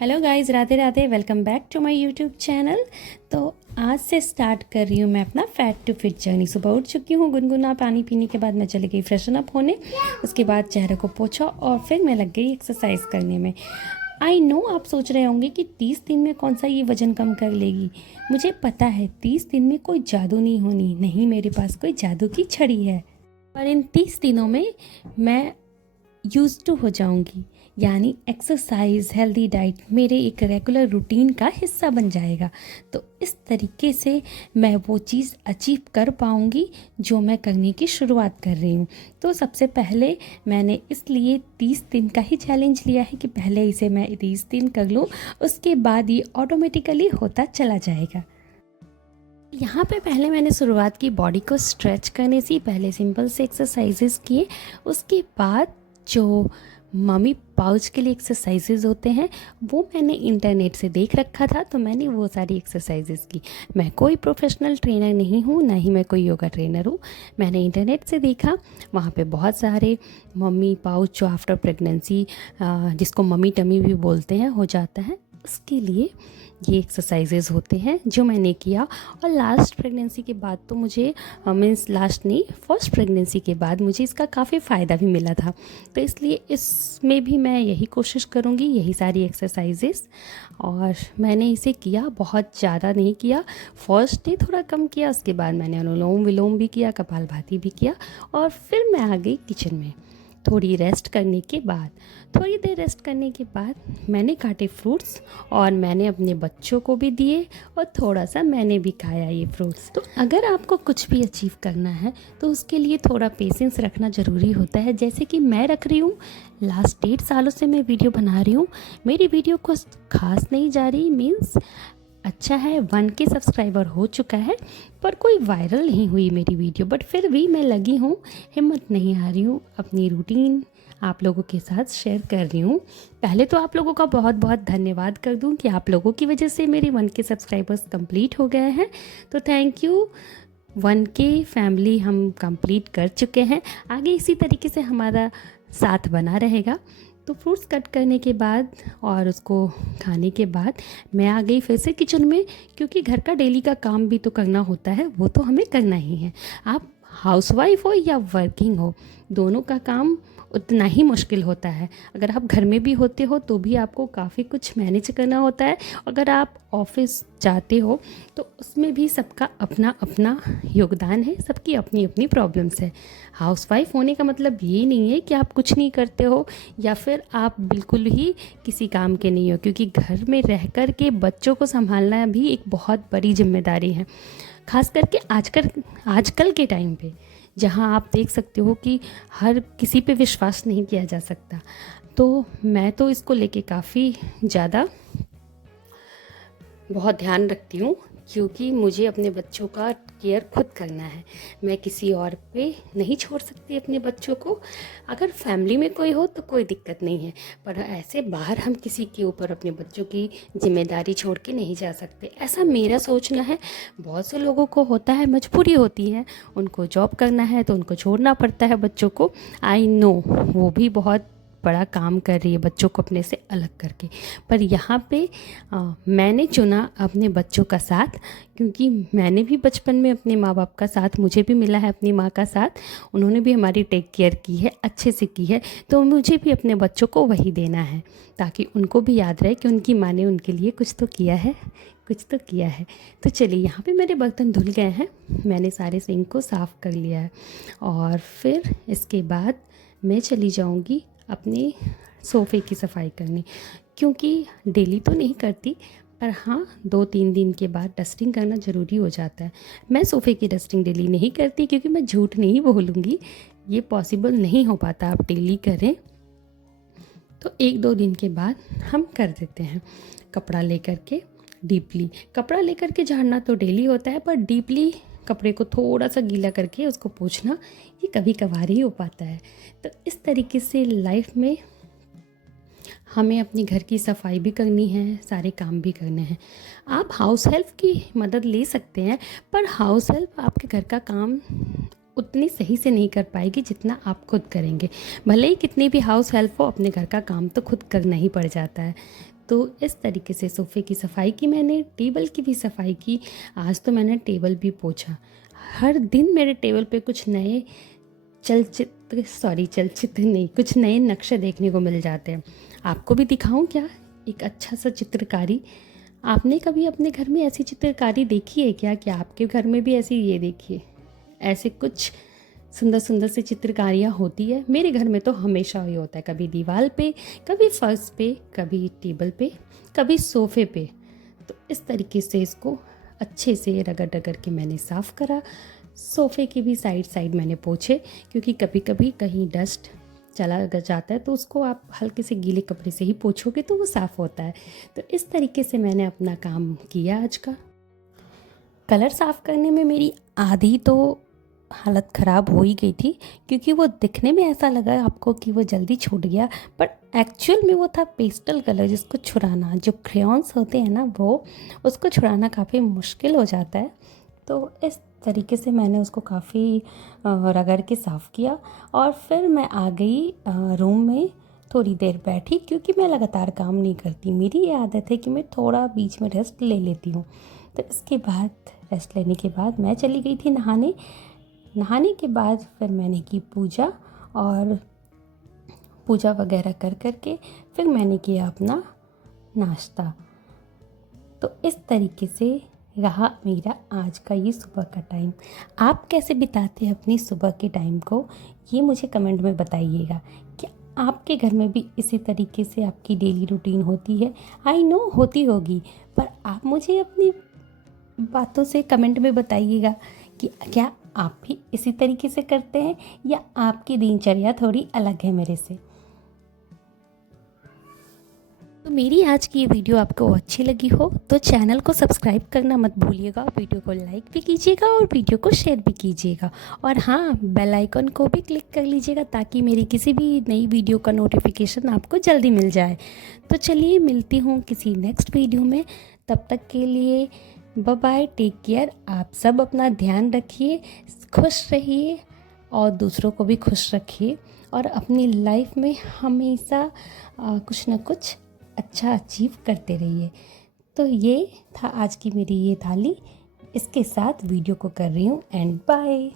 Hello guys, Radhe Radhe. Welcome back to my YouTube channel. तो आज से स्टार्ट कर रही हूँ मैं अपना फैट टू फिट जर्नी। सुबह उठ चुकी हूँ, गुनगुना पानी पीने के बाद मैं चली गई फ्रेशन अप होने। उसके बाद चेहरे को पोंछा और फिर मैं लग गई एक्सरसाइज करने में। आई नो आप सोच रहे होंगे कि 30 दिन में कौन सा ये वज़न कम कर लेगी। मुझे पता है 30 दिन में कोई जादू नहीं होनी, नहीं मेरे पास कोई जादू की छड़ी है। पर इन 30 दिनों में मैं यूज़ टू हो जाऊंगी, यानी एक्सरसाइज, हेल्दी डाइट मेरे एक रेगुलर रूटीन का हिस्सा बन जाएगा। तो इस तरीके से मैं वो चीज़ अचीव कर पाऊंगी जो मैं करने की शुरुआत कर रही हूँ। तो सबसे पहले मैंने इसलिए 30 दिन का ही चैलेंज लिया है कि पहले इसे मैं 30 दिन कर लूँ, उसके बाद ये ऑटोमेटिकली होता चला जाएगा। यहाँ पे पहले मैंने शुरुआत की बॉडी को स्ट्रेच करने से। पहले सिंपल से एक्सरसाइजेस किए, उसके बाद जो मम्मी पाउच के लिए एक्सरसाइजेज होते हैं वो मैंने इंटरनेट से देख रखा था, तो मैंने वो सारी एक्सरसाइजेज की। मैं कोई प्रोफेशनल ट्रेनर नहीं हूँ, ना ही मैं कोई योगा ट्रेनर हूँ। मैंने इंटरनेट से देखा, वहाँ पे बहुत सारे मम्मी पाउच जो आफ्टर प्रेगनेंसी, जिसको मम्मी टमी भी बोलते हैं, हो जाता है, उसके लिए ये एक्सरसाइजेज होते हैं जो मैंने किया। और लास्ट प्रेगनेंसी के बाद तो मुझे मीन्स लास्ट नहीं, फर्स्ट प्रेगनेंसी के बाद मुझे इसका काफ़ी फ़ायदा भी मिला था। तो इसलिए इसमें भी मैं यही कोशिश करूँगी, यही सारी एक्सरसाइजेस। और मैंने इसे किया, बहुत ज़्यादा नहीं किया। फर्स्ट डे थोड़ा कम किया, उसके बाद मैंने अनुलोम विलोम भी किया, कपालभाति भी किया, और फिर मैं आ गई किचन में। थोड़ी रेस्ट करने के बाद, थोड़ी देर रेस्ट करने के बाद मैंने काटे फ्रूट्स और मैंने अपने बच्चों को भी दिए, और थोड़ा सा मैंने भी खाया ये फ्रूट्स। तो अगर आपको कुछ भी अचीव करना है तो उसके लिए थोड़ा पेशेंस रखना ज़रूरी होता है। जैसे कि मैं रख रही हूँ, लास्ट 1.5 सालों से मैं वीडियो बना रही हूँ। मेरी वीडियो को खास नहीं जा रही, मीन्स अच्छा है, 1K सब्सक्राइबर हो चुका है, पर कोई वायरल नहीं हुई मेरी वीडियो। बट फिर भी मैं लगी हूँ, हिम्मत नहीं आ रही हूँ, अपनी रूटीन आप लोगों के साथ शेयर कर रही हूँ। पहले तो आप लोगों का बहुत बहुत धन्यवाद कर दूँ कि आप लोगों की वजह से मेरे 1K सब्सक्राइबर्स कंप्लीट हो गए हैं। तो थैंक यू। 1K फैमिली हम कंप्लीट कर चुके हैं, आगे इसी तरीके से हमारा साथ बना रहेगा। तो फ्रूट्स कट करने के बाद और उसको खाने के बाद मैं आ गई फिर से किचन में, क्योंकि घर का डेली का काम भी तो करना होता है, वो तो हमें करना ही है। आप हाउसवाइफ हो या वर्किंग हो, दोनों का काम उतना ही मुश्किल होता है। अगर आप घर में भी होते हो तो भी आपको काफ़ी कुछ मैनेज करना होता है। अगर आप ऑफिस जाते हो तो उसमें भी सबका अपना अपना योगदान है, सबकी अपनी अपनी प्रॉब्लम्स है। हाउसवाइफ होने का मतलब ये नहीं है कि आप कुछ नहीं करते हो या फिर आप बिल्कुल ही किसी काम के नहीं हो, क्योंकि घर में रह कर के बच्चों को संभालना भी एक बहुत बड़ी जिम्मेदारी है। खास करके आजकल के टाइम पे, जहाँ आप देख सकते हो कि हर किसी पे विश्वास नहीं किया जा सकता। तो मैं तो इसको लेके काफ़ी ज़्यादा बहुत ध्यान रखती हूँ, क्योंकि मुझे अपने बच्चों का केयर खुद करना है। मैं किसी और पे नहीं छोड़ सकती अपने बच्चों को। अगर फैमिली में कोई हो तो कोई दिक्कत नहीं है, पर ऐसे बाहर हम किसी के ऊपर अपने बच्चों की जिम्मेदारी छोड़ के नहीं जा सकते, ऐसा मेरा सोचना है। बहुत से लोगों को होता है, मजबूरी होती है, उनको जॉब करना है तो उनको छोड़ना पड़ता है बच्चों को। आई नो वो भी बहुत बड़ा काम कर रही है बच्चों को अपने से अलग करके, पर यहाँ पे मैंने चुना अपने बच्चों का साथ, क्योंकि मैंने भी बचपन में अपने माँ बाप का साथ मुझे भी मिला है, अपनी माँ का साथ उन्होंने भी हमारी टेक केयर की है, अच्छे से की है। तो मुझे भी अपने बच्चों को वही देना है, ताकि उनको भी याद रहे कि उनकी माँ ने उनके लिए कुछ तो किया है, कुछ तो किया है। तो चलिए, यहाँ पे मेरे बर्तन धुल गए हैं, मैंने सारे सिंक को साफ़ कर लिया है, और फिर इसके बाद मैं चली जाऊँगी अपने सोफ़े की सफाई करने, क्योंकि डेली तो नहीं करती, पर हाँ 2-3 दिन के बाद डस्टिंग करना ज़रूरी हो जाता है। मैं सोफ़े की डस्टिंग डेली नहीं करती, क्योंकि मैं झूठ नहीं बोलूँगी, ये पॉसिबल नहीं हो पाता आप डेली करें। तो 1-2 दिन के बाद हम कर देते हैं। कपड़ा लेकर के डीपली, कपड़ा लेकर के झाड़ना तो डेली होता है, पर डीपली कपड़े को थोड़ा सा गीला करके उसको पोंछना ये कभी कभार ही हो पाता है। तो इस तरीके से लाइफ में हमें अपनी घर की सफाई भी करनी है, सारे काम भी करने हैं। आप हाउस हेल्प की मदद ले सकते हैं, पर हाउस हेल्प आपके घर का काम उतनी सही से नहीं कर पाएगी जितना आप खुद करेंगे। भले ही कितनी भी हाउस हेल्प हो, अपने घर का काम तो खुद करना ही पड़ जाता है। तो इस तरीके से सोफ़े की सफाई की मैंने, टेबल की भी सफाई की। आज तो मैंने टेबल भी पोंछा। हर दिन मेरे टेबल पे कुछ नए चलचित्र नहीं, कुछ नए नक्शे देखने को मिल जाते हैं। आपको भी दिखाऊं क्या एक अच्छा सा चित्रकारी? आपने कभी अपने घर में ऐसी चित्रकारी देखी है क्या? कि आपके घर में भी ऐसी, ये देखिए, ऐसे कुछ सुंदर सुंदर सी चित्रकारियाँ होती है। मेरे घर में तो हमेशा ही होता है, कभी दीवार पे, कभी फर्श पे, कभी टेबल पे, कभी सोफ़े पे। तो इस तरीके से इसको अच्छे से रगड़ रगड़ के मैंने साफ़ करा। सोफ़े की भी साइड साइड मैंने पोंछे, क्योंकि कभी कभी कहीं डस्ट चला अगर जाता है तो उसको आप हल्के से गीले कपड़े से ही पोंछोगे तो वो साफ़ होता है। तो इस तरीके से मैंने अपना काम किया आज का। कलर साफ़ करने में मेरी आधी तो हालत ख़राब हो ही गई थी, क्योंकि वो दिखने में ऐसा लगा आपको कि वो जल्दी छूट गया, बट एक्चुअल में वो था पेस्टल कलर, जिसको छुड़ाना, जो क्रेयॉन्स होते हैं ना, वो उसको छुड़ाना काफ़ी मुश्किल हो जाता है। तो इस तरीके से मैंने उसको काफ़ी रगड़ के साफ़ किया और फिर मैं आ गई रूम में। थोड़ी देर बैठी, क्योंकि मैं लगातार काम नहीं करती, मेरी ये आदत है कि मैं थोड़ा बीच में रेस्ट ले लेती हूँ। तो इसके बाद, रेस्ट लेने के बाद मैं चली गई थी नहाने। नहाने के बाद फिर मैंने की पूजा, और पूजा वगैरह कर के फिर मैंने किया अपना नाश्ता। तो इस तरीके से रहा मेरा आज का ये सुबह का टाइम। आप कैसे बिताते हैं अपनी सुबह के टाइम को, ये मुझे कमेंट में बताइएगा। क्या आपके घर में भी इसी तरीके से आपकी डेली रूटीन होती है? आई नो होती होगी, पर आप मुझे अपनी बातों से कमेंट में बताइएगा कि क्या आप भी इसी तरीके से करते हैं, या आपकी दिनचर्या थोड़ी अलग है मेरे से। तो मेरी आज की ये वीडियो आपको अच्छी लगी हो तो चैनल को सब्सक्राइब करना मत भूलिएगा, वीडियो को लाइक भी कीजिएगा और वीडियो को शेयर भी कीजिएगा। और हाँ, बेल आइकन को भी क्लिक कर लीजिएगा, ताकि मेरी किसी भी नई वीडियो का नोटिफिकेशन आपको जल्दी मिल जाए। तो चलिए, मिलती हूँ किसी नेक्स्ट वीडियो में। तब तक के लिए बाय बाय, टेक केयर। आप सब अपना ध्यान रखिए, खुश रहिए और दूसरों को भी खुश रखिए, और अपनी लाइफ में हमेशा कुछ ना कुछ अच्छा अचीव करते रहिए। तो ये था आज की मेरी ये थाली, इसके साथ वीडियो को कर रही हूँ एंड बाय।